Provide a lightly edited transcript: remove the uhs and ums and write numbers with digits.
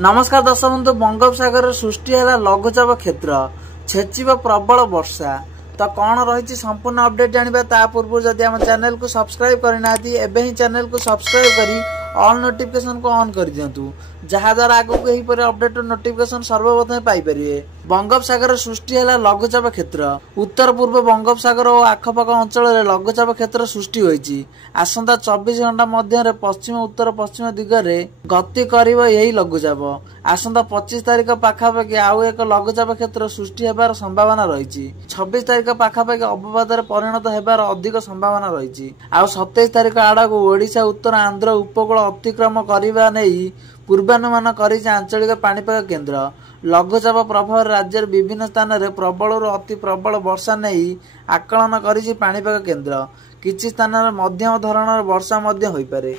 नमस्कार दर्शक बंधु बंगोपसागर सृष्टि है लघुचाप क्षेत्र छेचिब प्रबल वर्षा तो कौन रही संपूर्ण अपडेट जाना ता पूर्व जदि आम चैनल को सब्सक्राइब करना एबे ही चैनल को सब्सक्राइब करी ऑल नोटिफिकेशन को ऑन कर दिंतु जहाद्वारा आगू अपडेट नोटिफिकेशन सर्वप्रथम पाइपर बंगोपसागर सृष्टि है लघुचाप क्षेत्र उत्तर पूर्व बंगोपसागर और आखपाख अंचल लघुचाप क्षेत्र सृष्टि होती आसंता 24 घंटा मध्य पश्चिम उत्तर पश्चिम दिगरे गति करिब यही लघुचाप आसंता 25 तारिख पाखापाखि आउ एक लघुचाप क्षेत्र सृष्टि होबार संभावना रही 26 तारिख पाखापाखि अवपात परिणत होबार अधिक संभावना रही आउ 27 तारिख आड़क ओडिशा उत्तर आंध्र उपकूल अतिक्रम करने नहीं पूर्वानुमान कर आंचलिक पाणीपाग केन्द्र लघुचाप प्रभाव राज्यर विभिन्न स्थान में प्रबल अति प्रबल वर्षा नहीं आकलन कर पाणीपाग केन्द्र किछि स्थान मध्यम धरणर वर्षा होइपारे।